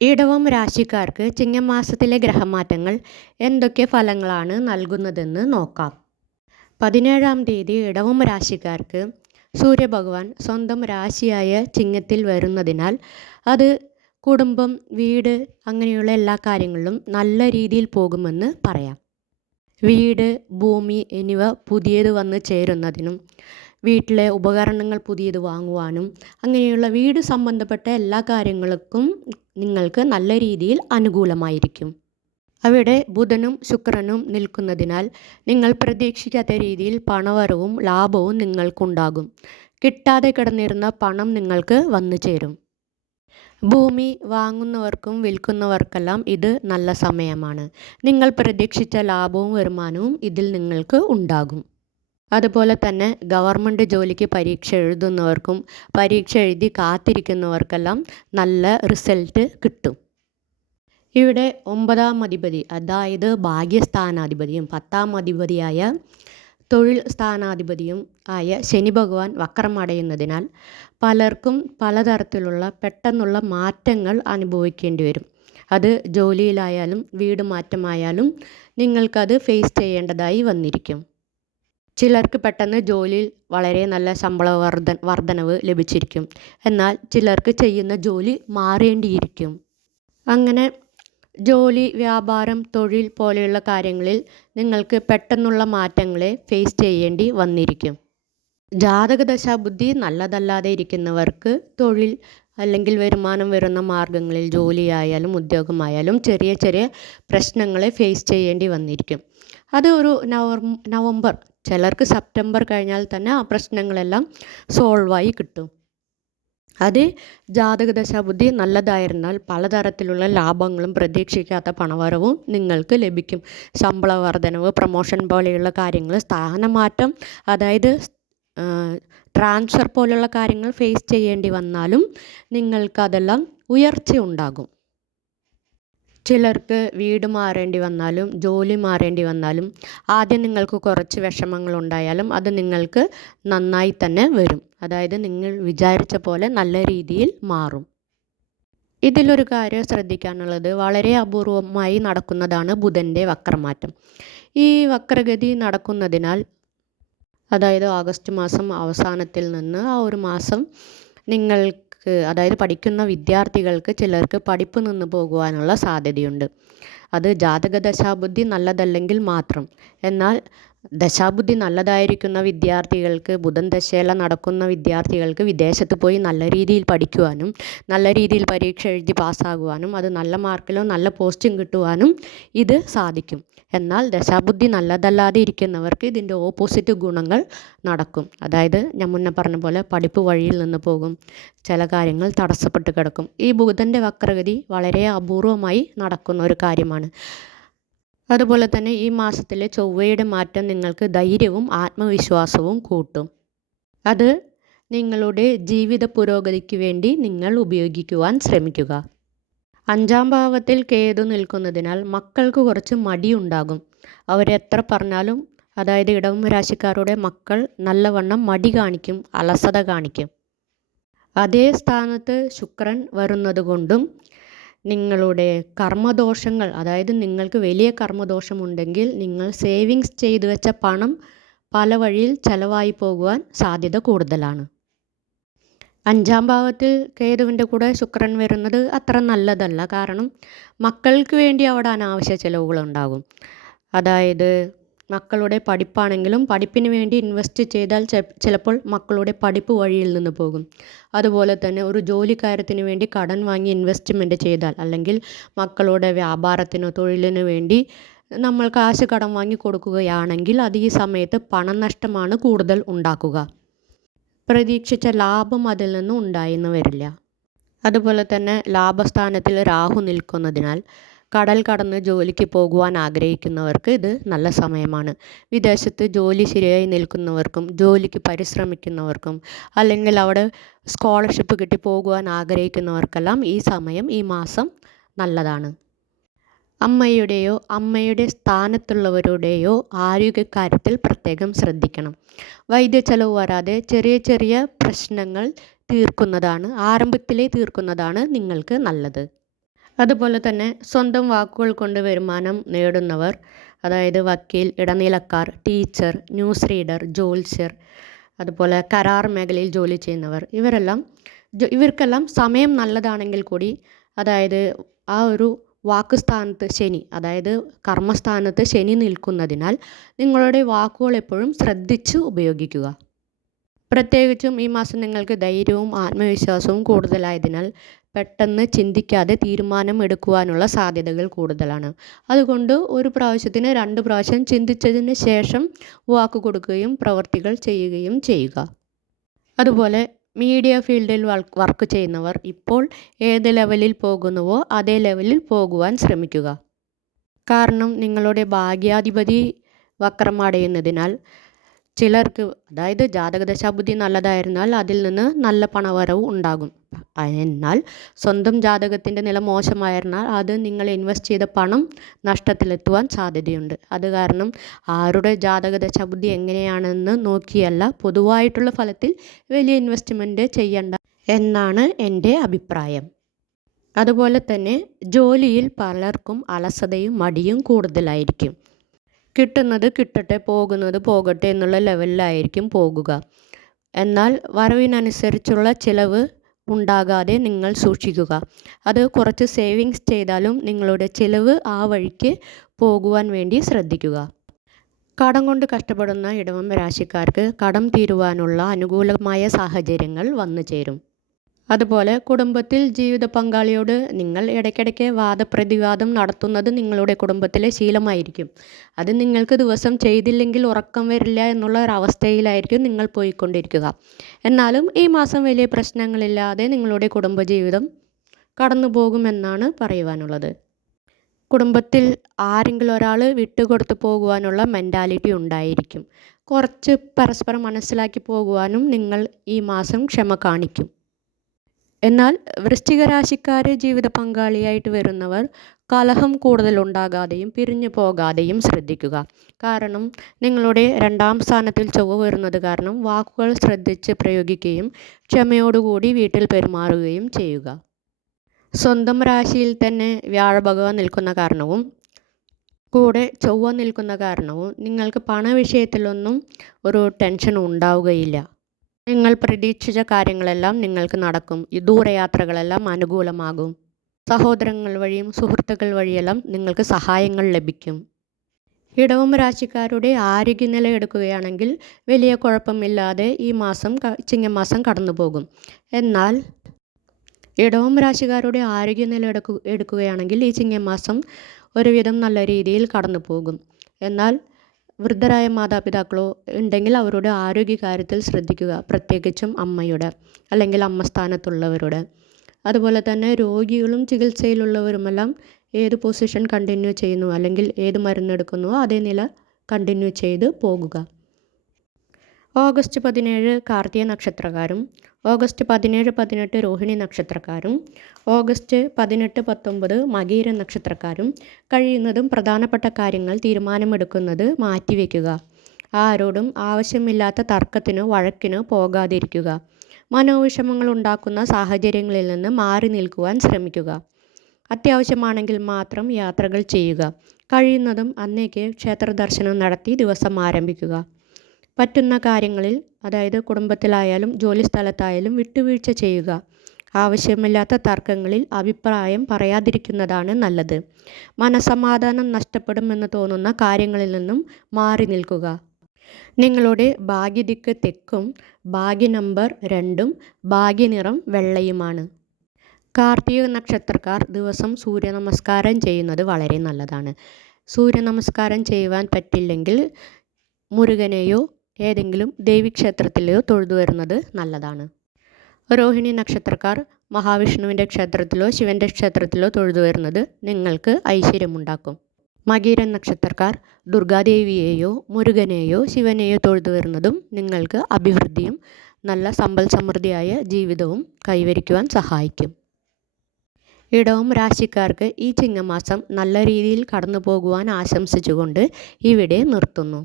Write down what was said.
ഇടവം രാശിക്കാർക്ക് ചിങ്ങമാസത്തിലെ ഗ്രഹമാറ്റങ്ങൾ എന്തൊക്കെ ഫലങ്ങളാണ് നൽകുന്നതെന്ന് നോക്കാം. പതിനേഴാം തീയതി ഇടവം രാശിക്കാർക്ക് സൂര്യഭഗവാൻ സ്വന്തം രാശിയായ ചിങ്ങത്തിൽ വരുന്നതിനാൽ അത് കുടുംബം വീട് അങ്ങനെയുള്ള എല്ലാ കാര്യങ്ങളിലും നല്ല രീതിയിൽ പോകുമെന്ന് പറയാം. വീട് ഭൂമി എന്നിവ പുതിയത് വന്ന് ചേരുന്നതിനും വീട്ടിലെ ഉപകരണങ്ങൾ പുതിയത് വാങ്ങുവാനും അങ്ങനെയുള്ള വീട് സംബന്ധപ്പെട്ട എല്ലാ കാര്യങ്ങൾക്കും നിങ്ങൾക്ക് നല്ല രീതിയിൽ അനുകൂലമായിരിക്കും. അവിടെ ബുധനും ശുക്രനും നിൽക്കുന്നതിനാൽ നിങ്ങൾ പ്രതീക്ഷിക്കാത്ത രീതിയിൽ പണവരവും ലാഭവും നിങ്ങൾക്കുണ്ടാകും. കിട്ടാതെ കിടന്നിരുന്ന പണം നിങ്ങൾക്ക് വന്നു ചേരും. ഭൂമി വാങ്ങുന്നവർക്കും വിൽക്കുന്നവർക്കെല്ലാം ഇത് നല്ല സമയമാണ്. നിങ്ങൾ പ്രതീക്ഷിച്ച ലാഭവും വരുമാനവും ഇതിൽ നിങ്ങൾക്ക് ഉണ്ടാകും. അതുപോലെ തന്നെ ഗവൺമെന്റ് ജോലിക്ക് പരീക്ഷ എഴുതുന്നവർക്കും പരീക്ഷ എഴുതി കാത്തിരിക്കുന്നവർക്കെല്ലാം നല്ല റിസൾട്ട് കിട്ടും. ഇവിടെ ഒമ്പതാം അധിപതി അതായത് ഭാഗ്യസ്ഥാനാധിപതിയും പത്താം അധിപതിയായ തൊഴിൽ സ്ഥാനാധിപതിയും ആയ ശനി ഭഗവാൻ വക്രമടയുന്നതിനാൽ പലർക്കും പലതരത്തിലുള്ള പെട്ടെന്നുള്ള മാറ്റങ്ങൾ അനുഭവിക്കേണ്ടി വരും. അത് ജോലിയിലായാലും വീട് മാറ്റമായാലും നിങ്ങൾക്കത് ഫേസ് ചെയ്യേണ്ടതായി വന്നിരിക്കും. ചിലർക്ക് പെട്ടെന്ന് ജോലിയിൽ വളരെ നല്ല ശമ്പള വർധ വർധനവ് ലഭിച്ചിരിക്കും. എന്നാൽ ചിലർക്ക് ചെയ്യുന്ന ജോലി മാറേണ്ടിയിരിക്കും. അങ്ങനെ ജോലി വ്യാപാരം തൊഴിൽ പോലെയുള്ള കാര്യങ്ങളിൽ നിങ്ങൾക്ക് പെട്ടെന്നുള്ള മാറ്റങ്ങളെ ഫേസ് ചെയ്യേണ്ടി വന്നിരിക്കും. ജാതക ദശാബുദ്ധി നല്ലതല്ലാതെ ഇരിക്കുന്നവർക്ക് തൊഴിൽ അല്ലെങ്കിൽ വരുമാനം വരുന്ന മാർഗങ്ങളിൽ ജോലിയായാലും ഉദ്യോഗമായാലും ചെറിയ ചെറിയ പ്രശ്നങ്ങളെ ഫേസ് ചെയ്യേണ്ടി വന്നിരിക്കും. അത് ഒരു നവംബർ ചിലർക്ക് സെപ്റ്റംബർ കഴിഞ്ഞാൽ തന്നെ ആ പ്രശ്നങ്ങളെല്ലാം സോൾവായി കിട്ടും. അത് ജാതകദശാബുദ്ധി നല്ലതായിരുന്നാൽ പലതരത്തിലുള്ള ലാഭങ്ങളും പ്രതീക്ഷിക്കാത്ത പണവരവും നിങ്ങൾക്ക് ലഭിക്കും. ശമ്പള വർധനവ് പ്രൊമോഷൻ പോലെയുള്ള കാര്യങ്ങൾ സ്ഥാനമാറ്റം അതായത് ട്രാൻസ്ഫർ പോലുള്ള കാര്യങ്ങൾ ഫേസ് ചെയ്യേണ്ടി വന്നാലും നിങ്ങൾക്കതെല്ലാം ഉയർച്ച ഉണ്ടാകും ചിലർക്ക് വീട് മാറേണ്ടി വന്നാലും ജോലി മാറേണ്ടി വന്നാലും ആദ്യം നിങ്ങൾക്ക് കുറച്ച് വിഷമങ്ങൾ ഉണ്ടായാലും അത് നിങ്ങൾക്ക് നന്നായി തന്നെ വരും. അതായത് നിങ്ങൾ വിചാരിച്ച പോലെ നല്ല രീതിയിൽ മാറും. ഇതിലൊരു കാര്യം ശ്രദ്ധിക്കാനുള്ളത് വളരെ അപൂർവമായി നടക്കുന്നതാണ് ബുധന്റെ വക്രമാറ്റം. ഈ വക്രഗതി നടക്കുന്നതിനാൽ അതായത് ഓഗസ്റ്റ് മാസം അവസാനത്തിൽ നിന്ന് ആ ഒരു മാസം നിങ്ങൾ അതായത് പഠിക്കുന്ന വിദ്യാർത്ഥികൾക്ക് ചിലർക്ക് പഠിപ്പ് നിന്ന് പോകുവാനുള്ള സാധ്യതയുണ്ട്. അത് ജാതക ദശാബുദ്ധി നല്ലതല്ലെങ്കിൽ മാത്രം. എന്നാൽ ദശാബുദ്ധി നല്ലതായിരിക്കുന്ന വിദ്യാർത്ഥികൾക്ക് ബുധൻ ദശയില നടക്കുന്ന വിദ്യാർത്ഥികൾക്ക് വിദേശത്ത് പോയി നല്ല രീതിയിൽ പഠിക്കുവാനും നല്ല രീതിയിൽ പരീക്ഷ എഴുതി പാസ്സാകുവാനും അത് നല്ല മാർക്കിലോ നല്ല പോസ്റ്റും കിട്ടുവാനും ഇത് സാധിക്കും. എന്നാൽ ദശാബുദ്ധി നല്ലതല്ലാതെ ഇരിക്കുന്നവർക്ക് ഇതിന്റെ ഓപ്പോസിറ്റ് ഗുണങ്ങൾ നടക്കും. അതായത് ഞാൻ മുന്നേ പറഞ്ഞ പോലെ പഠിപ്പ് വഴിയിൽ നിന്ന് പോകും ചില കാര്യങ്ങൾ തടസ്സപ്പെട്ട് കിടക്കും. ഈ ബുധന്റെ വക്രഗതി വളരെ അപൂർവമായി നടക്കുന്ന ഒരു കാര്യമാണ്. അതുപോലെ തന്നെ ഈ മാസത്തിലെ ചൊവ്വയുടെ മാറ്റം നിങ്ങൾക്ക് ധൈര്യവും ആത്മവിശ്വാസവും കൂട്ടും. അത് നിങ്ങളുടെ ജീവിത പുരോഗതിക്ക് വേണ്ടി നിങ്ങൾ ഉപയോഗിക്കുവാൻ ശ്രമിക്കുക. അഞ്ചാം ഭാവത്തിൽ കേതു നിൽക്കുന്നതിനാൽ മക്കൾക്ക് കുറച്ച് മടിയുണ്ടാകും. അവരെത്ര പറഞ്ഞാലും അതായത് ഇടവും രാശിക്കാരുടെ മക്കൾ നല്ലവണ്ണം മടി കാണിക്കും അലസത കാണിക്കും. അതേ സ്ഥാനത്ത് ശുക്രൻ വരുന്നതുകൊണ്ടും നിങ്ങളുടെ കർമ്മദോഷങ്ങൾ അതായത് നിങ്ങൾക്ക് വലിയ കർമ്മദോഷമുണ്ടെങ്കിൽ നിങ്ങൾ സേവിങ്സ് ചെയ്തു വെച്ച പണം പല വഴിയിൽ ചെലവായി പോകുവാൻ സാധ്യത കൂടുതലാണ്. അഞ്ചാം ഭാവത്തിൽ കേതുവിന്റെ കൂടെ ശുക്രൻ വരുന്നത് അത്ര നല്ലതല്ല. കാരണം മക്കൾക്ക് വേണ്ടി അവിടെ അനാവശ്യ ചിലവുകളുണ്ടാകും. അതായത് മക്കളുടെ പഠിപ്പാണെങ്കിലും പഠിപ്പിന് വേണ്ടി ഇൻവെസ്റ്റ് ചെയ്താൽ ചിലപ്പോൾ മക്കളുടെ പഠിപ്പ് വഴിയിൽ നിന്ന് പോകും. അതുപോലെ തന്നെ ഒരു ജോലിക്കാര്യത്തിന് വേണ്ടി കടം വാങ്ങി ഇൻവെസ്റ്റ്മെന്റ് ചെയ്താൽ അല്ലെങ്കിൽ മക്കളുടെ വ്യാപാരത്തിനോ തൊഴിലിനു വേണ്ടി നമ്മൾ കാശ് കടം വാങ്ങി കൊടുക്കുകയാണെങ്കിൽ അത് ഈ സമയത്ത് പണനഷ്ടമാണ് കൂടുതൽ ഉണ്ടാക്കുക. പ്രതീക്ഷിച്ച ലാഭം അതിൽ നിന്നും ഉണ്ടായെന്ന് വരില്ല അതുപോലെ തന്നെ ലാഭസ്ഥാനത്തിൽ രാഹു നിൽക്കുന്നതിനാൽ കടൽ കടന്ന് ജോലിക്ക് പോകുവാൻ ആഗ്രഹിക്കുന്നവർക്ക് ഇത് നല്ല സമയമാണ്. വിദേശത്ത് ജോലി ശരിയായി നിൽക്കുന്നവർക്കും ജോലിക്ക് പരിശ്രമിക്കുന്നവർക്കും അല്ലെങ്കിൽ അവിടെ സ്കോളർഷിപ്പ് കിട്ടി പോകുവാൻ ആഗ്രഹിക്കുന്നവർക്കെല്ലാം ഈ സമയം ഈ മാസം നല്ലതാണ്. അമ്മയുടെയോ അമ്മയുടെ സ്ഥാനത്തുള്ളവരുടെയോ ആരോഗ്യകാര്യത്തിൽ പ്രത്യേകം ശ്രദ്ധിക്കണം. വൈദ്യ ചെലവ് വരാതെ ചെറിയ ചെറിയ പ്രശ്നങ്ങൾ തീർക്കുന്നതാണ് ആരംഭത്തിലേ തീർക്കുന്നതാണ് നിങ്ങൾക്ക് നല്ലത്. അതുപോലെ തന്നെ സ്വന്തം വാക്കുകൾ കൊണ്ട് വരുമാനം നേടുന്നവർ അതായത് വക്കീൽ ഇടനിലക്കാർ ടീച്ചർ ന്യൂസ് റീഡർ ജോൽസ്യർ അതുപോലെ കരാർ മേഖലയിൽ ജോലി ചെയ്യുന്നവർ ഇവരെല്ലാം ഇവർക്കെല്ലാം സമയം നല്ലതാണെങ്കിൽ കൂടി അതായത് ആ ഒരു വാക്ക് സ്ഥാനത്ത് ശനി അതായത് കർമ്മസ്ഥാനത്ത് ശനി നിൽക്കുന്നതിനാൽ നിങ്ങളുടെ വാക്കുകൾ എപ്പോഴും ശ്രദ്ധിച്ച് ഉപയോഗിക്കുക. പ്രത്യേകിച്ചും ഈ മാസം നിങ്ങൾക്ക് ധൈര്യവും ആത്മവിശ്വാസവും കൂടുതലായതിനാൽ പെട്ടെന്ന് ചിന്തിക്കാതെ തീരുമാനം എടുക്കുവാനുള്ള സാധ്യതകൾ കൂടുതലാണ്. അതുകൊണ്ട് ഒരു പ്രാവശ്യത്തിന് രണ്ട് പ്രാവശ്യം ചിന്തിച്ചതിന് ശേഷം വാക്ക് കൊടുക്കുകയും പ്രവർത്തികൾ ചെയ്യുകയും ചെയ്യുക. അതുപോലെ മീഡിയ ഫീൽഡിൽ വർക്ക് ചെയ്യുന്നവർ ഇപ്പോൾ ഏത് ലെവലിൽ പോകുന്നുവോ അതേ ലെവലിൽ പോകുവാൻ ശ്രമിക്കുക. കാരണം നിങ്ങളുടെ ഭാഗ്യാധിപതി വക്രമടയുന്നതിനാൽ ചിലർക്ക് അതായത് ജാതകദശാബുദ്ധി നല്ലതായിരുന്നാൽ അതിൽ നിന്ന് നല്ല പണവരവ് ഉണ്ടാകും. എന്നാൽ സ്വന്തം ജാതകത്തിന്റെ നില മോശമായിരുന്നാൽ അത് നിങ്ങൾ ഇൻവെസ്റ്റ് ചെയ്ത പണം നഷ്ടത്തിലെത്തുവാൻ സാധ്യതയുണ്ട്. അത് കാരണം ആരുടെ ജാതകദശാബുദ്ധി എങ്ങനെയാണെന്ന് നോക്കിയല്ല പൊതുവായിട്ടുള്ള ഫലത്തിൽ വലിയ ഇൻവെസ്റ്റ്മെന്റ് ചെയ്യണ്ട എന്നാണ് എന്റെ അഭിപ്രായം. അതുപോലെ തന്നെ ജോലിയിൽ പലർക്കും അലസതയും മടിയും കൂടുതലായിരിക്കും. കിട്ടുന്നത് കിട്ടട്ടെ പോകുന്നത് പോകട്ടെ എന്നുള്ള ലെവലിലായിരിക്കും പോകുക. എന്നാൽ വരവിനനുസരിച്ചുള്ള ചിലവ് ഉണ്ടാകാതെ നിങ്ങൾ സൂക്ഷിക്കുക. അത് കുറച്ച് സേവിങ്സ് ചെയ്താലും നിങ്ങളുടെ ചിലവ് ആ വഴിക്ക് പോകുവാൻ വേണ്ടി ശ്രദ്ധിക്കുക. കടം കൊണ്ട് കഷ്ടപ്പെടുന്ന ഇടവം രാശിക്കാർക്ക് കടം തീരുവാനുള്ള അനുകൂലമായ സാഹചര്യങ്ങൾ വന്നു ചേരും അതുപോലെ കുടുംബത്തിൽ ജീവിത പങ്കാളിയോട് നിങ്ങൾ ഇടയ്ക്കിടയ്ക്ക് വാദപ്രതിവാദം നടത്തുന്നത് നിങ്ങളുടെ കുടുംബത്തിലെ ശീലമായിരിക്കും. അത് നിങ്ങൾക്ക് ദിവസം ചെയ്തില്ലെങ്കിൽ ഉറക്കം വരില്ല എന്നുള്ള ഒരു അവസ്ഥയിലായിരിക്കും നിങ്ങൾ പോയിക്കൊണ്ടിരിക്കുക. എന്നാലും ഈ മാസം വലിയ പ്രശ്നങ്ങളില്ലാതെ നിങ്ങളുടെ കുടുംബജീവിതം കടന്നു പോകുമെന്നാണ് പറയുവാനുള്ളത്. കുടുംബത്തിൽ ആരെങ്കിലും ഒരാൾ വിട്ടുകൊടുത്തു പോകുവാനുള്ള മെന്റാലിറ്റി ഉണ്ടായിരിക്കും. കുറച്ച് പരസ്പരം മനസ്സിലാക്കി പോകുവാനും നിങ്ങൾ ഈ മാസം ക്ഷമ കാണിക്കും. എന്നാൽ വൃശ്ചിക രാശിക്കാരെ ജീവിത പങ്കാളിയായിട്ട് വരുന്നവർ കലഹം കൂടുതൽ ഉണ്ടാകാതെയും പിരിഞ്ഞു പോകാതെയും ശ്രദ്ധിക്കുക. കാരണം നിങ്ങളുടെ രണ്ടാം സ്ഥാനത്തിൽ ചൊവ്വ വരുന്നത് കാരണം വാക്കുകൾ ശ്രദ്ധിച്ച് പ്രയോഗിക്കുകയും ക്ഷമയോടുകൂടി വീട്ടിൽ പെരുമാറുകയും ചെയ്യുക. സ്വന്തം രാശിയിൽ തന്നെ വ്യാഴഭഗവാൻ നിൽക്കുന്ന കാരണവും കൂടെ ചൊവ്വ നിൽക്കുന്ന കാരണവും നിങ്ങൾക്ക് പണവിഷയത്തിലൊന്നും ഒരു ടെൻഷൻ ഉണ്ടാവുകയില്ല. നിങ്ങൾ പ്രതീക്ഷിച്ച കാര്യങ്ങളെല്ലാം നിങ്ങൾക്ക് നടക്കും. ദൂരയാത്രകളെല്ലാം അനുകൂലമാകും. സഹോദരങ്ങൾ വഴിയും സുഹൃത്തുക്കൾ വഴിയെല്ലാം നിങ്ങൾക്ക് സഹായങ്ങൾ ലഭിക്കും. ഇടവം രാശിക്കാരുടെ ആരോഗ്യനില എടുക്കുകയാണെങ്കിൽ വലിയ കുഴപ്പമില്ലാതെ ഈ മാസം ചിങ്ങമാസം കടന്നു പോകും എന്നാൽ ഇടവം രാശിക്കാരുടെ ആരോഗ്യനില എടുക്കു എടുക്കുകയാണെങ്കിൽ ഈ ചിങ്ങമാസം ഒരുവിധം നല്ല രീതിയിൽ കടന്നു പോകും എന്നാൽ വൃദ്ധരായ മാതാപിതാക്കളോ ഉണ്ടെങ്കിൽ അവരുടെ ആരോഗ്യകാര്യത്തിൽ ശ്രദ്ധിക്കുക പ്രത്യേകിച്ചും അമ്മയുടെ അല്ലെങ്കിൽ അമ്മ സ്ഥാനത്തുള്ളവരുടെ. അതുപോലെ തന്നെ രോഗികളും ചികിത്സയിലുള്ളവരുമെല്ലാം ഏത് പൊസിഷൻ കണ്ടിന്യൂ ചെയ്യുന്നു അല്ലെങ്കിൽ ഏത് മരുന്നെടുക്കുന്നുവോ അതേ നില കണ്ടിന്യൂ ചെയ്ത് പോകുക. ഓഗസ്റ്റ് പതിനേഴ് കാർത്തിക നക്ഷത്രക്കാരും ഓഗസ്റ്റ് പതിനേഴ് പതിനെട്ട് രോഹിണി നക്ഷത്രക്കാരും ഓഗസ്റ്റ് പതിനെട്ട് പത്തൊമ്പത് മകീര നക്ഷത്രക്കാരും കഴിയുന്നതും പ്രധാനപ്പെട്ട കാര്യങ്ങൾ തീരുമാനമെടുക്കുന്നത് മാറ്റിവെക്കുക. ആരോടും ആവശ്യമില്ലാത്ത തർക്കത്തിനോ വഴക്കിനോ പോകാതിരിക്കുക. മനോവിഷമങ്ങൾ ഉണ്ടാക്കുന്ന സാഹചര്യങ്ങളിൽ നിന്ന് മാറി നിൽക്കുവാൻ ശ്രമിക്കുക. അത്യാവശ്യമാണെങ്കിൽ മാത്രം യാത്രകൾ ചെയ്യുക. കഴിയുന്നതും അന്നേക്ക് ക്ഷേത്ര ദർശനം നടത്തി ദിവസം ആരംഭിക്കുക. പറ്റുന്ന കാര്യങ്ങളിൽ അതായത് കുടുംബത്തിലായാലും ജോലി സ്ഥലത്തായാലും വിട്ടുവീഴ്ച ചെയ്യുക. ആവശ്യമില്ലാത്ത തർക്കങ്ങളിൽ അഭിപ്രായം പറയാതിരിക്കുന്നതാണ് നല്ലത്. മനസമാധാനം നഷ്ടപ്പെടുമെന്ന് തോന്നുന്ന കാര്യങ്ങളിൽ നിന്നും മാറി നിൽക്കുക. നിങ്ങളുടെ ഭാഗ്യദിക്ക് തെക്കും ഭാഗ്യ നമ്പർ രണ്ടും ഭാഗ്യനിറം വെള്ളയുമാണ്. കാർത്തിക നക്ഷത്രക്കാർ ദിവസം സൂര്യ നമസ്കാരം ചെയ്യുന്നത് വളരെ നല്ലതാണ്. സൂര്യ നമസ്കാരം ചെയ്യുവാൻ പറ്റില്ലെങ്കിൽ മുരുകനെയോ ഏതെങ്കിലും ദേവീക്ഷേത്രത്തിലോ തൊഴുതു വരുന്നത് നല്ലതാണ്. രോഹിണി നക്ഷത്രക്കാർ മഹാവിഷ്ണുവിന്റെ ക്ഷേത്രത്തിലോ ശിവന്റെ ക്ഷേത്രത്തിലോ തൊഴുതു വരുന്നത് നിങ്ങൾക്ക് ഐശ്വര്യമുണ്ടാക്കും. മകീരൻ നക്ഷത്രക്കാർ ദുർഗാദേവിയെയോ മുരുകനെയോ ശിവനെയോ തൊഴുതു വരുന്നതും നിങ്ങൾക്ക് അഭിവൃദ്ധിയും നല്ല സമ്പൽ സമൃദ്ധിയായ ജീവിതവും കൈവരിക്കുവാൻ സഹായിക്കും. ഇടവും രാശിക്കാർക്ക് ഈ ചിങ്ങമാസം നല്ല രീതിയിൽ കടന്നു പോകുവാൻ ആശംസിച്ചുകൊണ്ട് ഇവിടെ നിർത്തുന്നു.